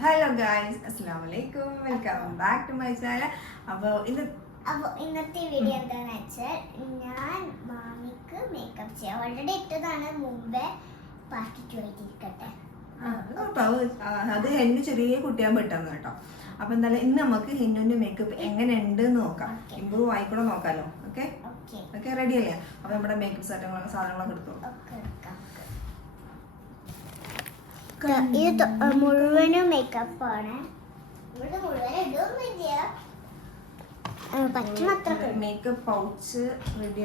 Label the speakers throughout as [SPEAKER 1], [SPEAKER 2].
[SPEAKER 1] Hello guys അസ്സാം വലൈക്കും welcome back to my channel അപ്പോൾ ഇന്ന്
[SPEAKER 2] അപ്പോൾ ഇന്നത്തെ വീഡിയോ എന്താണെന്ന് വെച്ചാൽ ഞാൻ മാമിക്ക് മേക്കപ്പ് ചെയ്യാം. ഓൾറെഡി ഇട്ടതാണ്. മുമ്പേ പാർട്ടിക്ക് വേണ്ടിയിരിക്കട്ടെ
[SPEAKER 1] ആ, അത് ഹെന്നു ചെറിയ കുട്ടിയാകുമ്പോൾ പെട്ടെന്ന് കേട്ടോ. അപ്പൊ എന്തായാലും ഇന്ന് നമുക്ക് ഹെന്നുവിന്റെ മേക്കപ്പ് എങ്ങനെ ഉണ്ട് എന്ന് നോക്കാം. ഇമ്പ്രൂവ് ആയിക്കൂടെ നോക്കാലോ. ഓക്കെ
[SPEAKER 2] ഓക്കെ
[SPEAKER 1] റെഡി അല്ലേ? അപ്പൊ നമ്മുടെ മേക്കപ്പ് സാധനങ്ങളൊക്കെ സാധനങ്ങളൊക്കെ
[SPEAKER 2] എടുത്തോളൂ. ഇത് മുഴുവനും മേക്കപ്പ് ആണ്. ഇവിടെ മുഴുവൻ ഇടുന്നില്ല പറ്റുന്നത്ര
[SPEAKER 1] മേക്കപ്പ് പൗച്ച്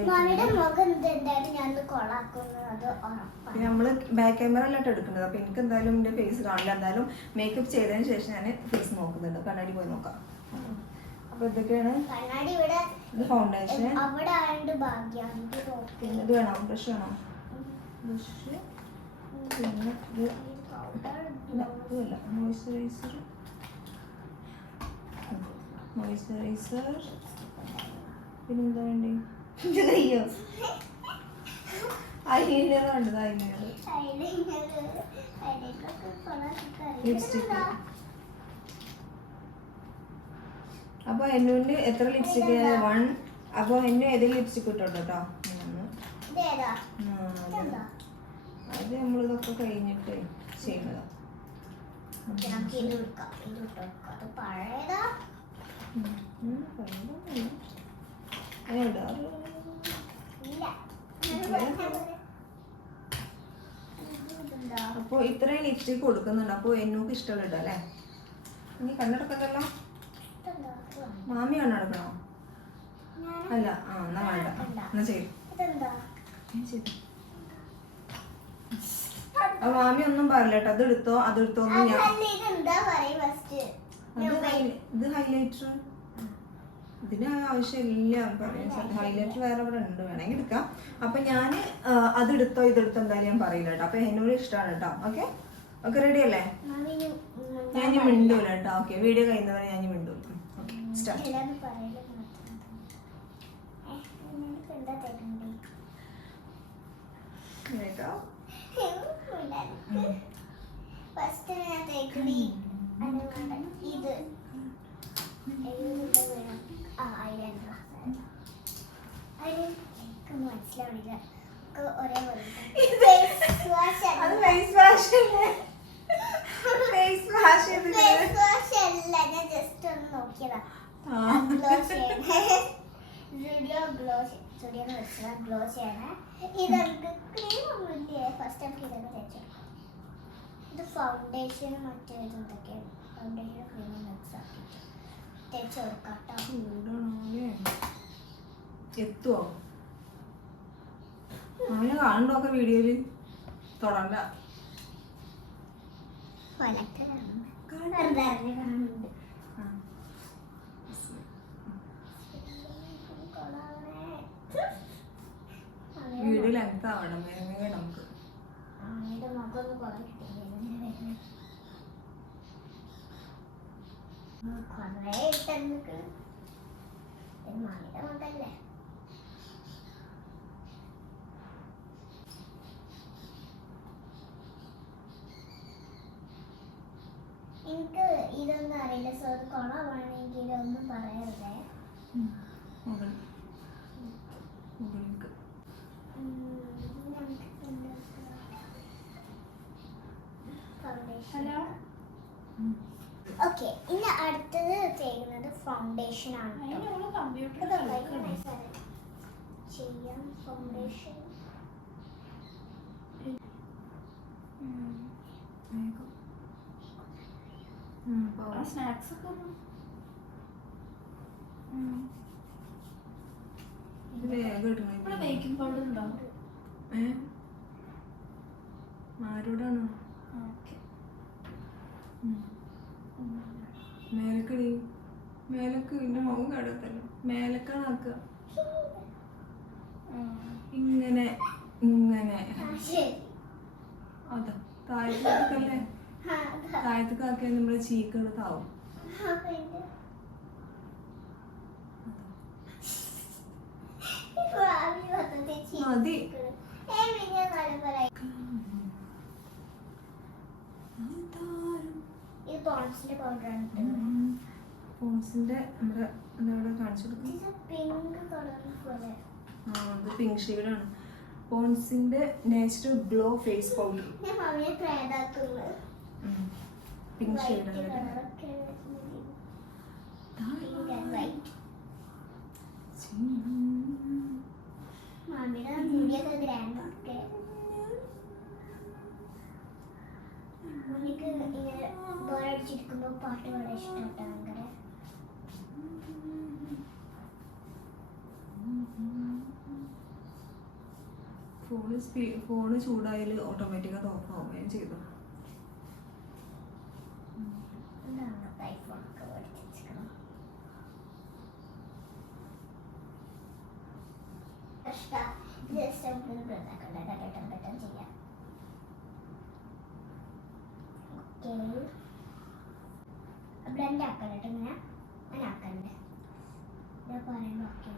[SPEAKER 2] മാമിയുടെ മുഖം എന്തായാലും ഞാൻ കൊളാക്കുന്നത് അത് ഉറപ്പാണ്.
[SPEAKER 1] പിന്നെ നമ്മൾ ബാക്ക് ക്യാമറയിലോട്ട് എടുക്കുന്നത്. അപ്പൊ എനിക്ക് എന്തായാലും എന്റെ ഫേസ് കാണില്ല. എന്തായാലും മേക്കപ്പ് ചെയ്തതിന് ശേഷം ഞാൻ ഫേസ് നോക്കുന്നുണ്ട്. കണ്ണാടി പോയി നോക്കാം. അപ്പൊ ഇതൊക്കെയാണ്
[SPEAKER 2] കണ്ണാടി ഇവിടെ
[SPEAKER 1] ഇത് ഫൗണ്ടേഷൻ
[SPEAKER 2] അവിടെ ആയതുകൊണ്ട് ഭാഗ്യാണ് ഇത്
[SPEAKER 1] വേണം. ബ്രഷ് വേണം? ബ്രഷ്. പിന്നെ ഇത് ഇതല്ല മോയ്സ്ചറൈസർ മോയ്സ്ചറൈസർ പിന്നെന്താ വേണ്ടി? അയ്യോ ഐലൈനർ വേണ്ടത് ഐലൈനർ ലിപ്സ്റ്റിക് അപ്പോൾ എന്നുവിന്റെ എത്ര ലിപ്സ്റ്റിക് വൺ അപ്പോൾ എന്നു ഏതെങ്കിലും ലിപ്സ്റ്റിക് ഇട്ടോട്ടോ കേട്ടോ അത്. നമ്മളിതൊക്കെ കഴിഞ്ഞിട്ട്. ചെയ്യുന്നതാ.
[SPEAKER 2] നമുക്ക് ഇത് എടുക്കാം ഇത് അത് പഴയതാ.
[SPEAKER 1] ഇത്രയും ലിപ്സ്റ്റിക് കൊടുക്കുന്നുണ്ട്. അപ്പൊ എന്നൂക്ക് ഇഷ്ടമുള്ള ഇടാം അല്ലേ? ഇനി കണ്ണെടുക്കണ്ടല്ലോ. മാമി കണ്ണെടുക്കണോ അല്ല ആ എന്നാ വേണ്ട. എന്നാ ചെയ്യും.
[SPEAKER 2] ഇതെന്താ
[SPEAKER 1] അപ്പൊ മാമി ഒന്നും പറയില്ല കേട്ടോ. അത് എടുത്തോ അത് എടുത്തോ ഞാൻ ഇത് ഹൈലൈറ്റർ ഇതിന് ആവശ്യമില്ല. പറയാൻ ഹൈലൈറ്റർ വേറെ ഇവിടെ ഉണ്ട്. വേണമെങ്കിൽ എടുക്കാം. അപ്പൊ ഞാൻ അത് എടുത്തോ ഇതെടുത്തോ എന്തായാലും ഞാൻ പറയില്ല കേട്ടോ. അപ്പൊ എന്നോട് ഇഷ്ടമാണ് കേട്ടോ. ഓക്കെ ഓക്കെ റെഡി അല്ലേ? ഞാൻ മിണ്ടൂല കേട്ടോ. ഓക്കെ വീഡിയോ കഴിയുന്നവരെ ഞാൻ മിണ്ടൂല. ഓക്കെ സ്റ്റാർട്ട്
[SPEAKER 2] പറയൽ മാത്രം. ഫസ്റ്റ് ഞാൻ തേക്കണി ഇത് ഏത് വേണം ആ ഐലൈനർ അതിന് എനിക്ക് മനസ്സിലാവണില്ല ഒക്കെ ഒരേ face wash
[SPEAKER 1] face wash face wash
[SPEAKER 2] അല്ല ഞാൻ ജസ്റ്റ് ഒന്ന് നോക്കിയതാ ഗ്ലോ ഗ്ലോ സ്റ്റുഡിയോ വെച്ചാൽ ഗ്ലോ ചെയ്യണേ ഇത് നമുക്ക് ക്രീം ഒന്നുമില്ലേ ഫസ്റ്റ് നമുക്ക് ഇതൊക്കെ തേച്ചെടുക്കാം ഇത് ഫൗണ്ടേഷൻ മറ്റേ ഇതൊക്കെ ഫൗണ്ടേഷൻ ക്രീം മിക്സ് ആക്കിയിട്ട് തേച്ച് കൊടുക്കാം
[SPEAKER 1] എത്തുവോ? അങ്ങനെ കാണണ്ടോക്കെ വീഡിയോയിൽ? തൊടണ്ട.
[SPEAKER 2] കൊലക്കലാണ് വെറുതെ അറിഞ്ഞ് കാണുന്നുണ്ട്
[SPEAKER 1] ആ. വീഡിയോ ലെങ്ത് ആവണം വേഗം നമുക്ക്
[SPEAKER 2] ആമിയുടെ മുഖമൊന്ന് കുറെ കിട്ടിയില്ല കുറെ ഇട്ടെന്നിക്ക് മാമിയുടെ നമുക്ക്? എനിക്ക് ഇതൊന്നും അറിയില്ല. സോ കൊള വേണമെങ്കിൽ ഒന്നും പറയരുതേ
[SPEAKER 1] മുകളിൽ മുകളിലേക്ക്
[SPEAKER 2] ഹലോ ഓക്കെ ഇനി അടുത്തത് ചെയ്യുന്നത് ഫൗണ്ടേഷൻ ആണ്. ചെയ്യാം ഫൗണ്ടേഷൻ.
[SPEAKER 3] സ്നാക്സ് ഒക്കെ ഇവിടെ ബേക്കിംഗ് പൗഡർ ഉണ്ടോ?
[SPEAKER 1] ആരോടാണ്?
[SPEAKER 3] ഓക്കെ.
[SPEAKER 1] മേലക്കടി മേലക്ക് പിന്നെ മുഖം കടത്തല്ലോ മേലക്കാണാക്കുക ഇങ്ങനെ ഇങ്ങനെ. അതാ താഴത്തേക്കല്ലേ? താഴത്തേക്കാക്കിയാൽ നമ്മുടെ ചീക്കട് താവും. മതി.
[SPEAKER 2] ഇത് പോൺസിന്റെ പൗഡറാണ്
[SPEAKER 1] ഫോൺസിന്റെ നമ്മുടെ എന്താ ഇവിടെ കാണിച്ചു കൊടുക്കും ആ ഇത് പിങ്ക് ഷെയ്ഡാണ് പോൺസിന്റെ natural glow face powder pink ഷെയ്ഡാണ്
[SPEAKER 2] ഇങ്ങനെ ബോറടിച്ചിരിക്കുമ്പോൾ പാട്ട് വളരെ ഇഷ്ടമാട്ടോ
[SPEAKER 1] ഫോണ് സ്പീ ഫോണ് ചൂടായാൽ അത് ഓഫ് ചെയ്തു.
[SPEAKER 2] പെട്ടെന്ന് ചെയ്യാം. ഓക്കെ ബ്ലെൻഡ് ആക്കണ്ട ഇങ്ങനെ അങ്ങനെ ആക്കണ്ടേ ഇത് പറയുമ്പോൾ ഓക്കെ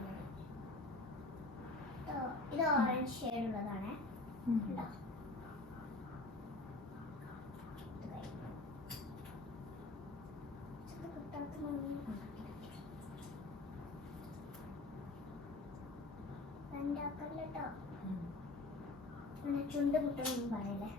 [SPEAKER 2] ഇത്. ഓറഞ്ച് ഷെയ്ഡ് ഉള്ളതാണ് ചുണ്ട് മുട്ടൊന്നും പറയില്ലേ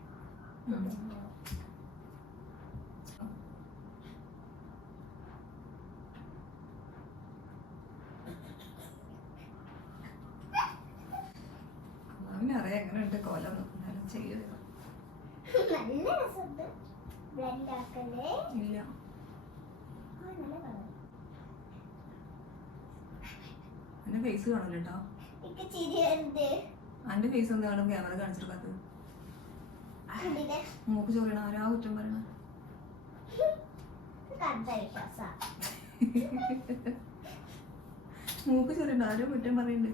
[SPEAKER 1] അവനറിയാം എങ്ങനെയുണ്ട് കോലം എന്നാലും ചെയ്യും
[SPEAKER 2] നല്ല രസമുണ്ട് ബ്ലെൻഡ് ആക്കല്ലേ
[SPEAKER 1] ഇല്ല
[SPEAKER 2] ആ നല്ല കളർ
[SPEAKER 1] എന്റെ ഫേസ്
[SPEAKER 2] വരുന്നത്
[SPEAKER 1] എന്റെ ഫേസ് എന്താണ് ക്യാമറ കാണിച്ചെടുക്കാത്തത് മൂക്ക് ചോറിയണ ആരാ കുറ്റം പറയണ? മൂക്ക് ചോറിയണ്ട ആരോ കുറ്റം പറയണ്ട്.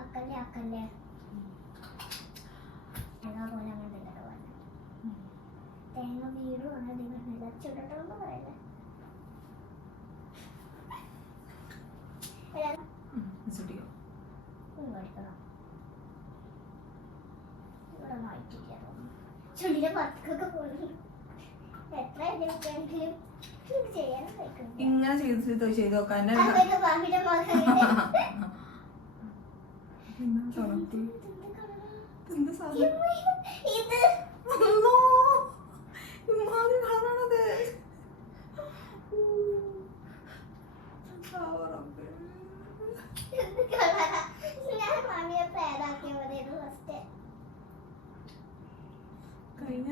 [SPEAKER 2] ആക്കല്ലേ ആക്കല്ലേ. തേങ്ങ പോലെ അങ്ങനെ ഇതൊക്കെ പറഞ്ഞു തേങ്ങ വീടും അങ്ങനെ ചുടട്ടോന്ന് പറയല്ലേ ഒരാൾ
[SPEAKER 1] ചുട്ടിയോ
[SPEAKER 2] മേടിക്കണം ഇവിടെ മാറ്റില്ല ചുണ്ടിന്റെ പുറത്തേക്കൊക്കെ പോകുന്നു എത്ര ഇതിനൊക്കെയെങ്കിലും ഇത് ചെയ്യാൻ പറ്റുന്നു
[SPEAKER 1] ഇങ്ങനെ ചെയ്ത് ചെയ്ത് ചെയ്ത് നോക്കാൻ എന്നെ
[SPEAKER 2] അതൊക്കെ പാമ്പിന്റെ മകന്റെ
[SPEAKER 1] ചെയ്ത് ചെയ്ത് എന്ത് സാധനം?
[SPEAKER 2] ഇത്
[SPEAKER 1] ഇമ്മാതിരി കളറാണത്. ആ, റബ്ബേ.
[SPEAKER 2] എന്ത് കളറാ? ഞാൻ മാമിയെ പേരാക്കിയ മതിയായിരുന്നു ഫസ്റ്റ്
[SPEAKER 1] കഴിഞ്ഞ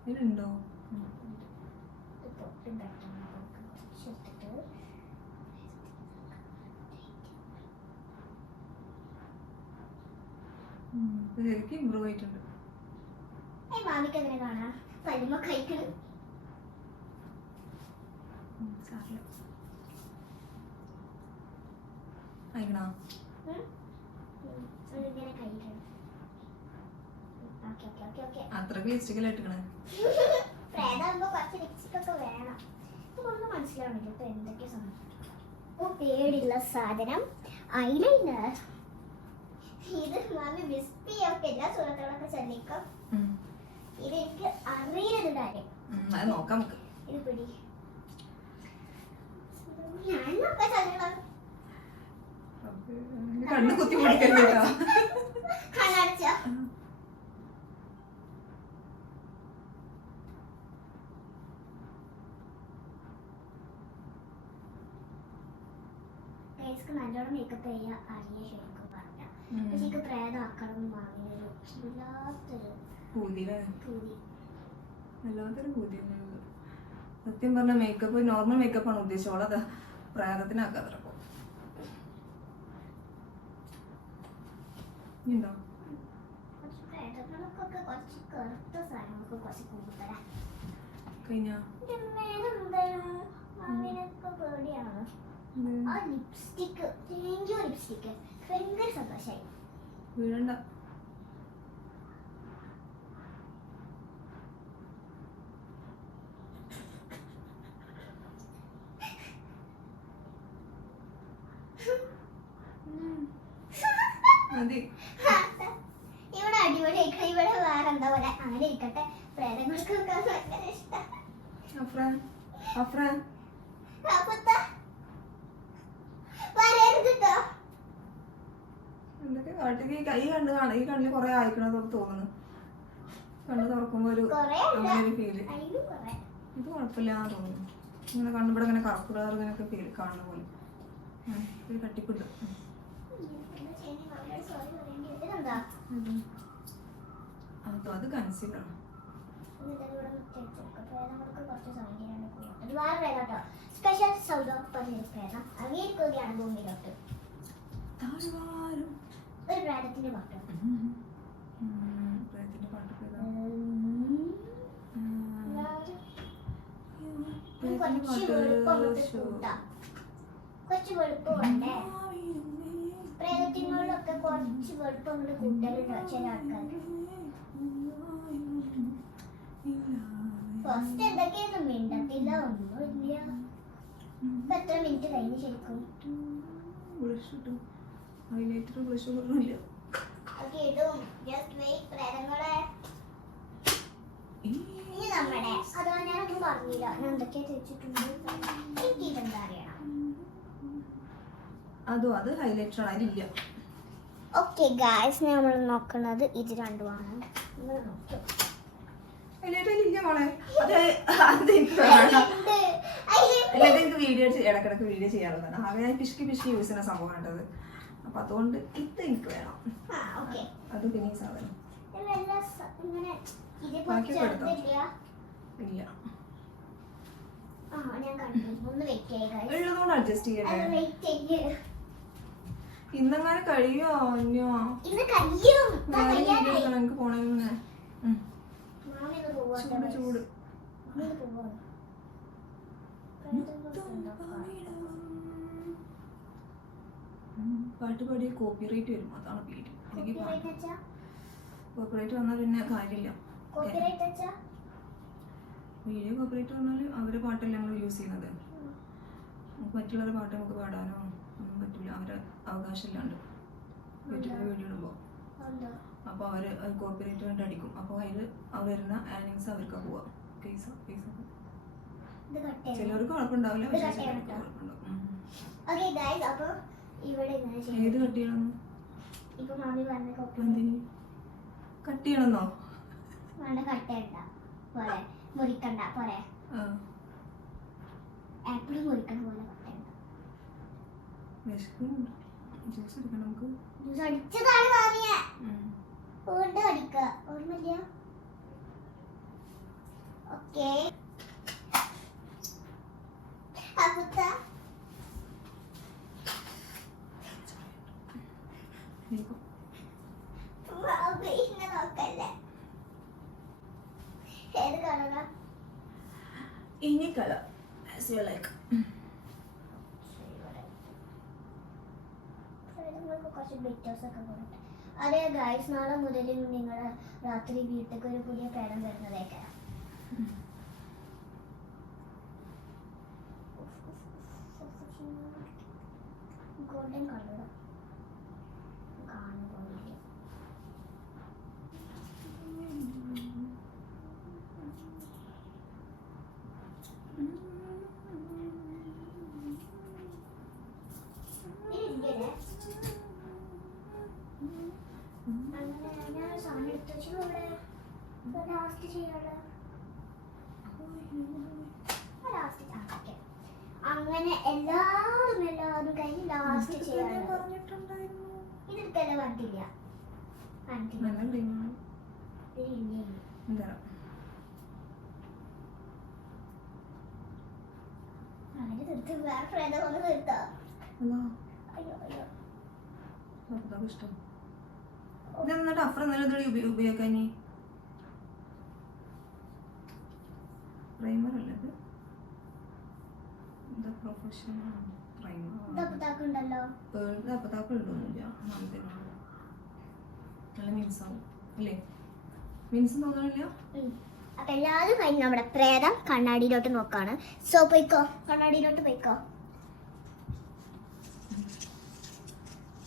[SPEAKER 1] ഇതിലുണ്ടോ ഉം.
[SPEAKER 2] ഇത് പൊട്ടും പെട്ടെന്ന് നമുക്ക് കുറച്ചെടുത്തിട്ട്
[SPEAKER 1] ഉം. ഇത് ശരിക്കും ഇമ്പ്രൂവ് ആയിട്ടുണ്ട്
[SPEAKER 2] മാമിക്ക് എങ്ങനെ കാണാം? പല്ലുമ്മ കഴിക്കണം.
[SPEAKER 1] അയക്കണോ അത്രയ്ക്ക് ലിപ്സ്റ്റിക്കല്ലേ ഇട്ടിക്കണേ
[SPEAKER 2] പ്രേതാകുമ്പോ കുറച്ച് ലിപ്സ്റ്റിക് ഒക്കെ വേണം. ഇതൊന്നും മനസ്സിലാവണില്ല ഇപ്പൊ എന്തൊക്കെ സംഭവിക്കും. പേടിയുള്ള സാധനം. ഐലൈനർ ഇത് മാമി വിസ്പി ഒക്കെ എല്ലാ സുഹൃത്തുക്കളൊക്കെ ചൊല്ലിക്കും ഇത് എനിക്ക്
[SPEAKER 1] അറിയരുത് നോക്കാം നമുക്ക്.
[SPEAKER 2] ഇത് പിടി.
[SPEAKER 1] കുത്തി
[SPEAKER 2] നല്ലോണം മേക്കപ്പ് ചെയ്യാ അറിയാൻ ശരിക്കും. പക്ഷെ എനിക്ക് പ്രേതമാക്കണം എന്ന് മാമിനൊരു വല്ലാത്തൊരു
[SPEAKER 1] പൂതിയിലെ?
[SPEAKER 2] പൂതി.
[SPEAKER 1] വല്ലാത്തൊരു പൂതി തന്നെയുള്ളത് സത്യം പറഞ്ഞ മേക്കപ്പ് നോർമൽ മേക്കപ്പ് ആണ് ഉദ്ദേശിച്ചത്. അവളത് പ്രേതത്തിനാക്കാത്ര ഉണ്ടോ? കഴിഞ്ഞ?
[SPEAKER 2] എന്താണ് മാമിനൊക്കെ ഭയങ്കര സന്തോഷമായി
[SPEAKER 1] വീഴണ്ട
[SPEAKER 2] ഇവിടെ അടിപൊളിയായിട്ട് ഇവിടെ വേറെ എന്താ പോലെ? അങ്ങനെ ഇരിക്കട്ടെ. പ്രേതങ്ങൾക്ക് ഭയങ്കര ഇഷ്ടം.
[SPEAKER 1] അഫ്രാൻ. അഫ്രാൻ
[SPEAKER 2] അപ്പത്താ വരരുത് ട്ടോ.
[SPEAKER 1] എന്തൊക്കെ കാട്ടിക്ക് ഈ കൈ കണ്ട് കാണാം ഈ കണ്ണിൽ കുറെ ആയിക്കണത് തോന്നുന്നു. കണ്ണ് തുറക്കുമ്പോ ഒരു. അങ്ങനെ ഒരു
[SPEAKER 2] ഫീൽ.
[SPEAKER 1] ഇത് കുഴപ്പമില്ലാന്ന് തോന്നുന്നു. ഇങ്ങനെ കണ്ണിവിടെ ഇങ്ങനെ കറുപ്പ് കളർ ഇങ്ങനെയൊക്കെ ഫീൽ കാണുന്ന പോലെ. ഒരു
[SPEAKER 2] പറയേണ്ടി
[SPEAKER 1] അതോ അത് കൺസീലറാണ്
[SPEAKER 2] എന്നിട്ട് ഇവിടെ മുത്തി വെച്ചേക്ക്. പ്രേതങ്ങൾക്ക് കുറച്ച് സൗകര്യമാണ് കൂടുതൽ. ഇത് വേറെ പ്രേതം ട്ടോ. സ്പെഷ്യൽ സൗദ പറഞ്ഞൊരു പ്രേതം അങ്ങേരിക്കുകയാണ് ഭൂമിയിലോട്ട്
[SPEAKER 1] താഴ്വാരം.
[SPEAKER 2] ഒരു പ്രേതത്തിന്റെ പാട്ട്.
[SPEAKER 1] പ്രേതത്തിന്റെ
[SPEAKER 2] കുറച്ച്
[SPEAKER 1] പാട്ട്
[SPEAKER 2] വെളുപ്പം അങ്ങോട്ട്
[SPEAKER 1] ശോ.
[SPEAKER 2] കൂട്ടാം. കുറച്ച് വെളുപ്പം വേണ്ടേ പ്രേതത്തിനോടൊക്കെ കുറച്ച് വെളുപ്പം കൂട്ടലുണ്ടോ ചില ആൾക്കാർ ഫസ്റ്റ് എന്തൊക്കെയായിരുന്നു മിണ്ടത്തില്ല ഒന്നുമില്ല. ഇപ്പൊ എത്ര മിനിറ്റ് കഴിഞ്ഞ് ശരിക്കും?
[SPEAKER 1] ഇട്ടു ഹൈലൈറ്റർ ബ്ലഷ് ഒന്നുമില്ല
[SPEAKER 2] അതോ
[SPEAKER 1] അത് ഹൈലൈറ്റർ ആണ് ഓക്കേ
[SPEAKER 2] ഓക്കെ ഗായ്സ് നമ്മൾ നോക്കുന്നത് ഇത് രണ്ടുമാണ്.
[SPEAKER 1] വീഡിയോ ഇടക്കിടക്ക് വീഡിയോ ചെയ്യാറുള്ളതാണ്. ഞാൻ പിശുക്കി പിശുക്കി യൂസ് ചെയ്യുന്ന സംഭവം അപ്പൊ അതുകൊണ്ട് ഇത് എനിക്ക് വേണം. അത് പിന്നെ സാധനം. ഇല്ല. ഉള്ളതുകൊണ്ട് അഡ്ജസ്റ്റ് ചെയ്യട്ടെ?
[SPEAKER 2] ചെയ്യ്.
[SPEAKER 1] കഴിയോ അന്യോ? എനിക്ക് ചൂട് ചൂട്
[SPEAKER 2] മാമി ഇത് പോവാണ്. പ്രേതങ്ങൾക്ക്
[SPEAKER 1] ഉം. പാട്ട് കോപ്പി കോപ്പിറൈറ്റ് വരും. അതാണ്
[SPEAKER 2] പേര്. കോപ്പി
[SPEAKER 1] കോപ്പിറൈറ്റ് വന്നാൽ പിന്നെ കാര്യമില്ല. വീഡിയോ കോപ്പിറൈറ്റ് വന്നാൽ അവരെ പാട്ടല്ല നമ്മൾ യൂസ് ചെയ്യുന്നത്. നമുക്ക് മറ്റുള്ളവരുടെ പാട്ട് നമുക്ക് പാടാനോ ഒന്നും പറ്റില്ല അവരെ അവകാശമില്ലാണ്ട് യൂട്യൂബിൽ വീഡിയോ ഇടുമ്പോൾ
[SPEAKER 2] ഉണ്ടോ?
[SPEAKER 1] അപ്പോൾ അവർ കോപ്പിറൈറ്റ് വേണ്ടി അടിക്കും. അപ്പോൾ അതിൽ വരുന്ന ഏർണിങ്സ് അവർക്ക് പോവാം. Case case. ചിലർക്ക് കുഴപ്പമുണ്ടാവില്ല
[SPEAKER 2] ഇത്
[SPEAKER 1] പക്ഷേ
[SPEAKER 2] cut ചെയ്യണം
[SPEAKER 1] ചിലർക്ക്
[SPEAKER 2] കേട്ടോ.
[SPEAKER 1] കുഴപ്പമുണ്ടാവും ഉം.
[SPEAKER 2] Okay guys, അപ്പൊ ഇവിടെ.
[SPEAKER 1] ഏത് കട്ട് ചെയ്യണമെന്നോ
[SPEAKER 2] ഇപ്പൊ മാമി പറഞ്ഞ
[SPEAKER 1] കട്ട് ചെയ്യണമെന്നോ
[SPEAKER 2] വേണ്ട കട്ട് ചെയ്യണ്ട പോലെ. മുറിക്കണ്ട പോലെ. ആപ്പിൾ മുറിക്കണ പോലെ കട്ട് ചെയ്യണ്ട
[SPEAKER 1] വിശക്കുന്നുണ്ട്. ജ്യൂസ് എടുക്കണം നമുക്ക്.
[SPEAKER 2] ജ്യൂസ് അടിച്ചതാണ് മാമിയെ.
[SPEAKER 1] ഉം.
[SPEAKER 2] വീണ്ടും അടിക്കുക ഓർമ്മയില്ല ഓക്കെ. അപ്പുത്ത
[SPEAKER 1] ഇനിയിപ്പോ
[SPEAKER 2] മാമി ഇങ്ങനെ നോക്കല്ലേ ഏത് കളറാ
[SPEAKER 1] ഇനി കളർ. ആസ് യു ലൈക്ക്
[SPEAKER 2] കുറച്ച് ബിറ്റേഴ്സ് ഒക്കെ കൊടുട്ടെ അതെ ഗായ്സ് നാളെ മുതൽ നിങ്ങൾ രാത്രി വീട്ടിലേക്ക് ഒരു പുതിയ പേരം വരുന്നതേക്കാം ഗോൾഡൻ കളർ കാണുന്നില്ല ഇതില്ലേ അങ്ങനെ ഞാൻ ഒരു സാധനം എടുത്തു വെച്ചു ഇവിടെ ലാസ്റ്റ് ചെയ്യാറ് ലാസ്റ്റ് ഓക്കെ അങ്ങനെ എല്ലാവരും എല്ലാവരും കഴിഞ്ഞ് ലാസ്റ്റ്
[SPEAKER 1] ഞാൻ
[SPEAKER 2] ചെയ്യാനുള്ളത്
[SPEAKER 1] പറഞ്ഞിട്ടുണ്ടായിരുന്നു
[SPEAKER 2] ഇതെടുക്കല്ലേ പറഞ്ഞിട്ടില്ല പറഞ്ഞിട്ടില്ല
[SPEAKER 1] നല്ല ഉണ്ടെങ്കിൽ
[SPEAKER 2] ഇത് ഇനി
[SPEAKER 1] എന്താ
[SPEAKER 2] അവർ തീർത്ത് വേറെ പ്രേതം ഒന്ന് തീർത്തോ
[SPEAKER 1] അല്ലോ ഇഷ്ടം ഇത് എന്നിട്ട് അപ്പുറം നല്ല ഇതുവഴി ഉപയോഗിക്കാൻ ഇനി പ്രൈമർ അല്ലേ ഇത്. പ്രൊഫഷണൽ പ്രൈമർ
[SPEAKER 2] ഇതപ്പത്താക്കുണ്ടല്ലോ
[SPEAKER 1] പേഴ്സ് അപ്പത്താക്കൾ ഇടുന്നില്ല നല്ല മിൻസാവും അല്ലേ? മിൻസ് തോന്നണില്ല
[SPEAKER 2] അപ്പൊ എല്ലാവരും കഴിഞ്ഞ് നമ്മുടെ പ്രേതം കണ്ണാടിയിലോട്ട് നോക്കാണ്. സോ പോയിക്കോ. കണ്ണാടിയിലോട്ട് പോയിക്കോ.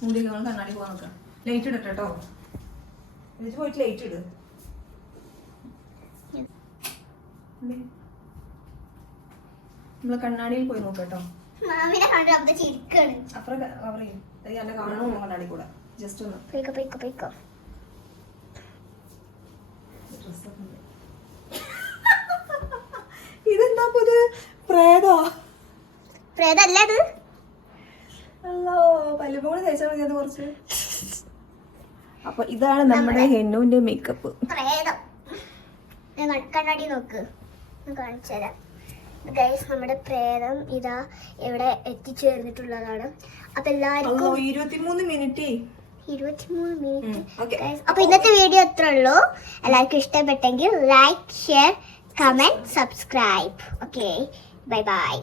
[SPEAKER 1] മുടി നമ്മൾ കണ്ണാടി പോകാൻ നോക്കാം. ലൈറ്റ് ഇടട്ടെ കേട്ടോ. എന്നിട്ട് പോയിട്ട് ലൈറ്റ് ഇട്. നമ്മൾ കണ്ണാടിയിൽ പോയി നോക്കട്ടോ
[SPEAKER 2] മാമിനെ കണ്ടു അപ്പൊ ചിരിക്കാണ്.
[SPEAKER 1] അപ്പുറം കവർ ചെയ്യും കാണുമോ കണ്ണാടി കൂടെ? ജസ്റ്റ് ഒന്ന്.
[SPEAKER 2] പോയിക്കോ പോയിക്കോ പോയിക്കോ.
[SPEAKER 1] ഡ്രസ്സൊക്കെ ഉണ്ട്. ഇതെന്താ ഇത്? പ്രേതോ?
[SPEAKER 2] പ്രേതല്ല അത്?
[SPEAKER 1] അല്ലോ പല്ലുപോലെ തേച്ചാൽ മതി അത് കുറച്ച്. അപ്പൊ ഇതാണ് നമ്മുടെ ഹെന്നുവിന്റെ മേക്കപ്പ്
[SPEAKER 2] പ്രേതം. ഞാൻ കണ്ണാടി നോക്ക്. കാണിച്ചു തരാം. ഗൈസ് നമ്മുടെ പ്രേതം ഇതാ ഇവിടെ എത്തിച്ചേർന്നിട്ടുള്ളതാണ്. അപ്പൊ എല്ലാവർക്കും
[SPEAKER 1] ഇരുപത്തിമൂന്ന് മിനിറ്റ്
[SPEAKER 2] ഇരുപത്തിമൂന്ന് മിനിറ്റ് അപ്പൊ ഇന്നത്തെ വീഡിയോ അത്ര ഉള്ളൂ. എല്ലാവർക്കും ഇഷ്ടപ്പെട്ടെങ്കിൽ like share comment subscribe okay bye bye